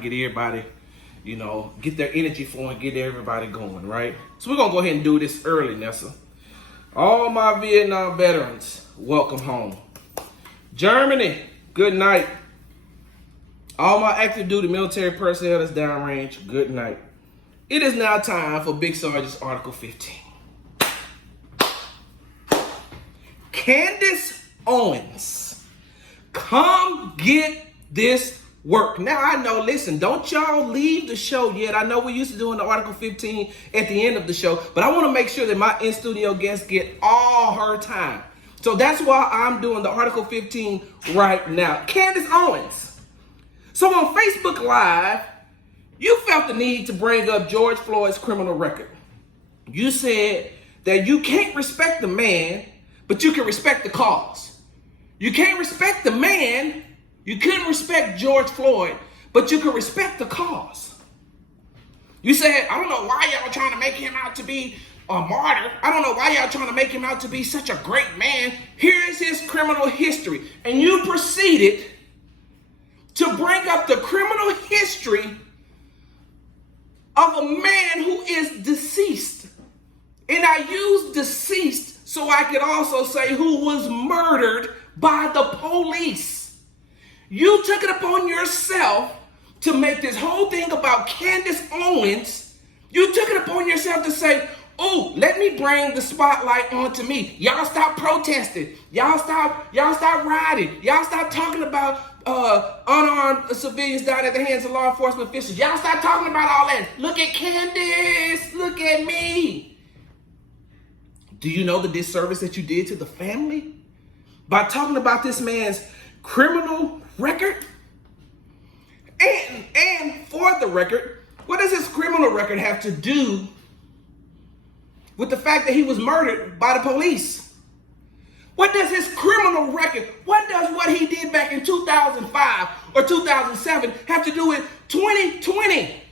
get everybody, get their energy flowing, get everybody going, right? So we're gonna go ahead and do this early, Nessa. All my Vietnam veterans, welcome home. Germany, good night. All my active duty military personnel that's downrange, good night. It is now time for Big Sergeant's Article 15. Candace Owens, come get this work. Now I know, listen, don't y'all leave the show yet. I know we used to doing the Article 15 at the end of the show, but I want to make sure that my in-studio guests get all her time. So that's why I'm doing the Article 15 right now. Candace Owens. So on Facebook Live, you felt the need to bring up George Floyd's criminal record. You said that you can't respect the man, but you can respect the cause. You can't respect the man, you couldn't respect George Floyd, but you can respect the cause. You said, I don't know why y'all trying to make him out to be a martyr. I don't know why y'all trying to make him out to be such a great man. Here is his criminal history. And you proceeded to bring up the criminal history of a man who is deceased. And I use deceased so I could also say who was murdered by the police. You took it upon yourself to make this whole thing about Candace Owens. You took it upon yourself to say, oh, let me bring the spotlight onto me. Y'all stop protesting. Y'all stop rioting. Y'all stop talking about unarmed civilians died at the hands of law enforcement officials. Y'all stop talking about all that. Look at Candace. Look at me. Do you know the disservice that you did to the family by talking about this man's criminal record? And for the record, what does his criminal record have to do with the fact that he was murdered by the police? What does his criminal record, what does what he did back in 2005 or 2007 have to do with 2020?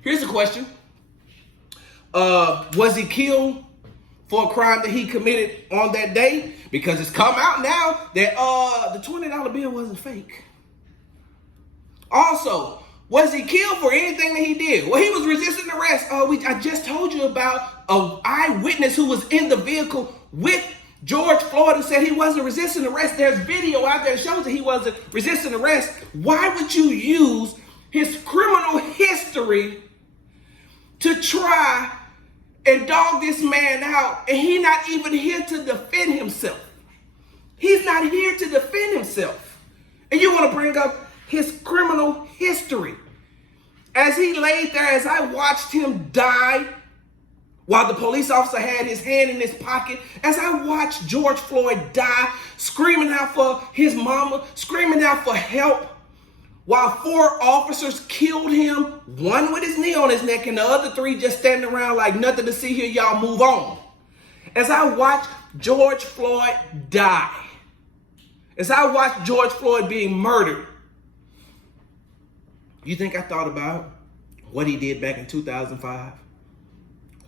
Here's the question. Was he killed for a crime that he committed on that day? Because it's come out now that the $20 bill wasn't fake. Also, was he killed for anything that he did? Well, he was resisting arrest. I just told you about an eyewitness who was in the vehicle with George Floyd who said he wasn't resisting arrest. There's video out there that shows that he wasn't resisting arrest. Why would you use his criminal history to try and dog this man out, and he's not even here to defend himself? He's not here to defend himself. And you want to bring up his criminal history. As he laid there, as I watched him die, while the police officer had his hand in his pocket, as I watched George Floyd die, screaming out for his mama, screaming out for help, while 4 officers killed him, one with his knee on his neck and the other 3 just standing around like nothing to see here, y'all move on. As I watched George Floyd die, as I watched George Floyd being murdered, you think I thought about what he did back in 2005?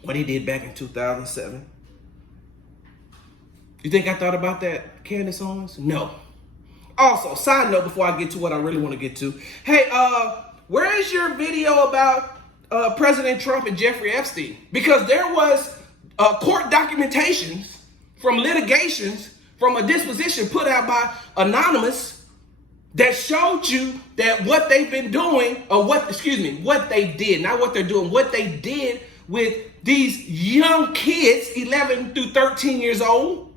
What he did back in 2007? You think I thought about that, Candace Owens? No. Also, side note before I get to what I really want to get to. Hey, where is your video about President Trump and Jeffrey Epstein? Because there was court documentations from litigations from a disposition put out by Anonymous that showed you that what they've been doing, or what they did, not what they're doing, what they did with these young kids, 11 through 13 years old.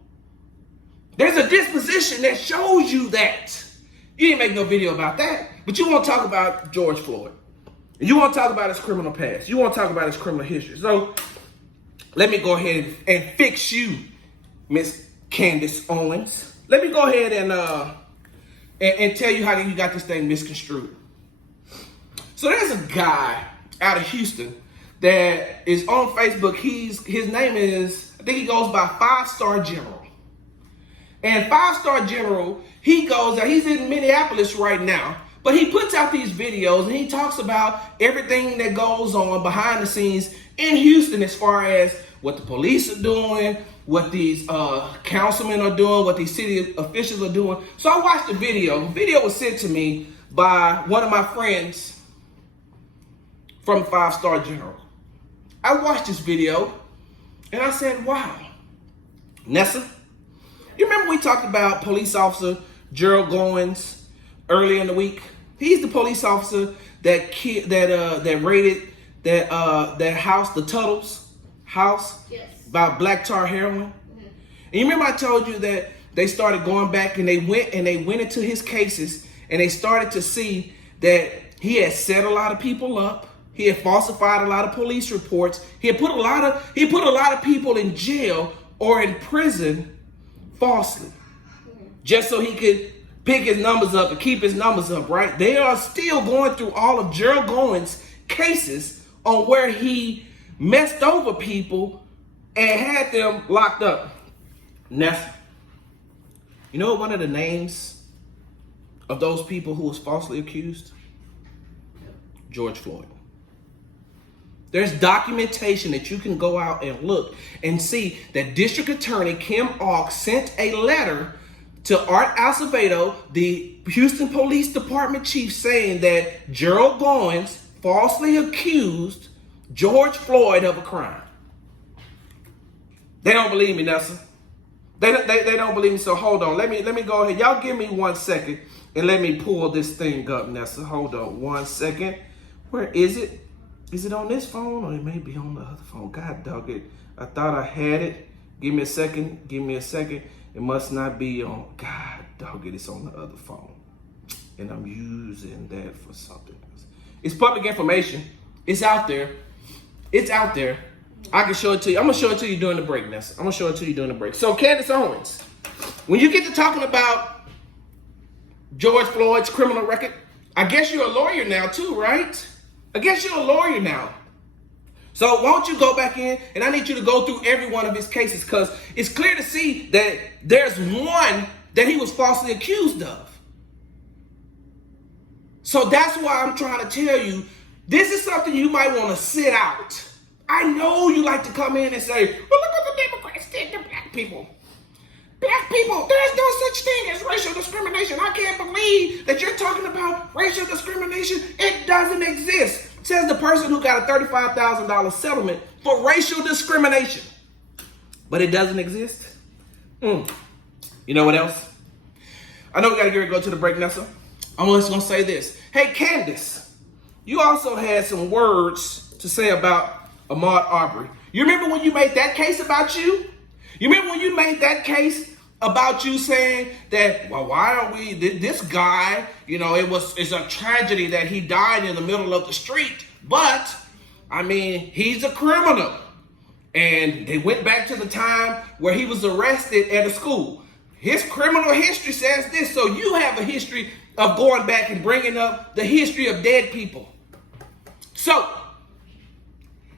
There's a disposition that shows you that. You didn't make no video about that, but you want to talk about George Floyd. You want to talk about his criminal past. You want to talk about his criminal history. So let me go ahead and fix you, Miss Candace Owens. Let me go ahead and tell you how you got this thing misconstrued. So there's a guy out of Houston that is on Facebook. His name is, I think he goes by 5-Star General. And 5-Star General, he's in Minneapolis right now, but he puts out these videos and he talks about everything that goes on behind the scenes in Houston as far as what the police are doing, what these councilmen are doing, what these city officials are doing. So I watched the video. The video was sent to me by one of my friends from 5-Star General. I watched this video and I said, wow. Nessa, you remember we talked about police officer Gerald Goins earlier in the week? He's the police officer that raided that house, the Tuttle's house, yes, about black tar heroin. Mm-hmm. And you remember I told you that they started going back and they went into his cases and they started to see that he had set a lot of people up. He had falsified a lot of police reports. He put a lot of people in jail or in prison falsely, just so he could pick his numbers up and keep his numbers up, right? They are still going through all of Gerald Goins' cases on where he messed over people and had them locked up. Nessa, you know one of the names of those people who was falsely accused? George Floyd. There's documentation that you can go out and look and see that District Attorney Kim Auk sent a letter to Art Acevedo, the Houston Police Department chief, saying that Gerald Goins falsely accused George Floyd of a crime. They don't believe me, Nessa. They don't believe me, so hold on. Let me go ahead. Y'all give me 1 second and let me pull this thing up, Nessa. Hold on 1 second. Where is it? Is it on this phone or it may be on the other phone? God dog it. I thought I had it. Give me a second. It must not be on. God dog it. It's on the other phone. And I'm using that for something else. It's public information. It's out there. I can show it to you. I'm going to show it to you during the break, Nessa. So, Candace Owens, when you get to talking about George Floyd's criminal record, I guess you're a lawyer now too, right? So why don't you go back in and I need you to go through every one of his cases, because it's clear to see that there's one that he was falsely accused of. So that's why I'm trying to tell you, this is something you might want to sit out. I know you like to come in and say, well, look what the Democrats did to black people. Black people, there's no such thing as racial discrimination. I can't believe that you're talking about racial discrimination. It doesn't exist. Says the person who got a $35,000 settlement for racial discrimination. But it doesn't exist. You know what else? I know we got to get ready to go to the break, Nessa. I'm just going to say this. Hey, Candace, you also had some words to say about Ahmaud Arbery. You remember when you made that case about you? You remember when you made that case about you saying that, well, why don't we, this guy, it's a tragedy that he died in the middle of the street, but, he's a criminal. And they went back to the time where he was arrested at a school. His criminal history says this, so you have a history of going back and bringing up the history of dead people. So,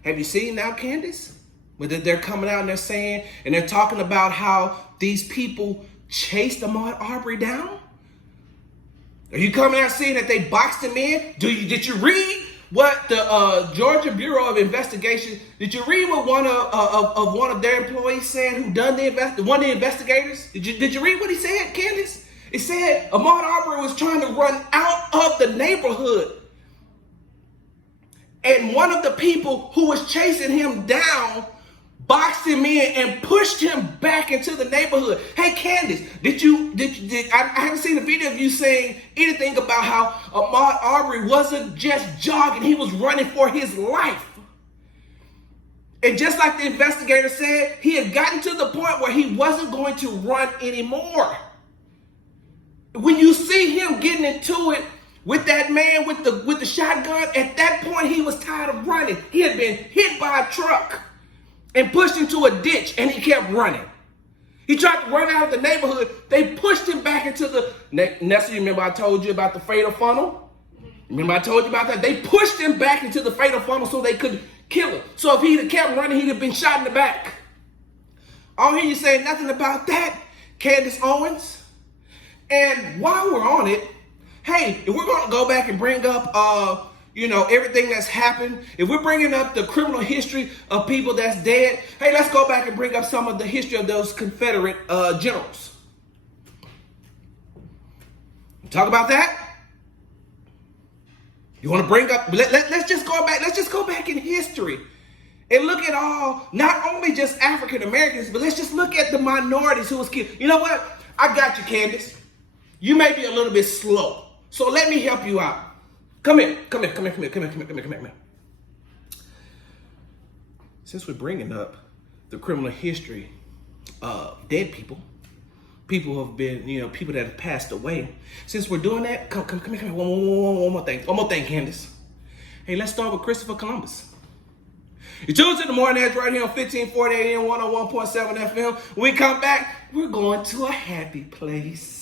have you seen now, Candace? Whether they're coming out and they're saying, and they're talking about how these people chased Ahmaud Arbery down? Are you coming out saying that they boxed him in? Did you read what the Georgia Bureau of Investigation, did you read what one of their employees said who done one of the investigators? Did you read what he said, Candace? It said Ahmaud Arbery was trying to run out of the neighborhood. And one of the people who was chasing him down boxed him in and pushed him back into the neighborhood. Hey, Candace, I haven't seen a video of you saying anything about how Ahmaud Arbery wasn't just jogging, he was running for his life. And just like the investigator said, he had gotten to the point where he wasn't going to run anymore. When you see him getting into it with that man with the shotgun, at that point he was tired of running. He had been hit by a truck and pushed into a ditch, and he kept running. He tried to run out of the neighborhood. They pushed him back into the... Nessa, you remember I told you about the fatal funnel? Remember I told you about that? They pushed him back into the fatal funnel so they could kill him. So if he'd have kept running, he'd have been shot in the back. I don't hear you saying nothing about that, Candace Owens. And while we're on it, hey, if we're going to go back and bring up... everything that's happened, if we're bringing up the criminal history of people that's dead, hey, let's go back and bring up some of the history of those Confederate generals. Talk about that? You want to bring up, let's just go back. Let's just go back in history and look at all, not only just African Americans, but let's just look at the minorities who was killed. You know what? I got you, Candace. You may be a little bit slow, so let me help you out. Come here. Since we're bringing up the criminal history of dead people, people who have been, people that have passed away. Since we're doing that, come here. One more thing, Candace. Hey, let's start with Christopher Columbus. You tune to the Morning Edge right here on 1540 AM 101.7 FM. When we come back, we're going to a happy place.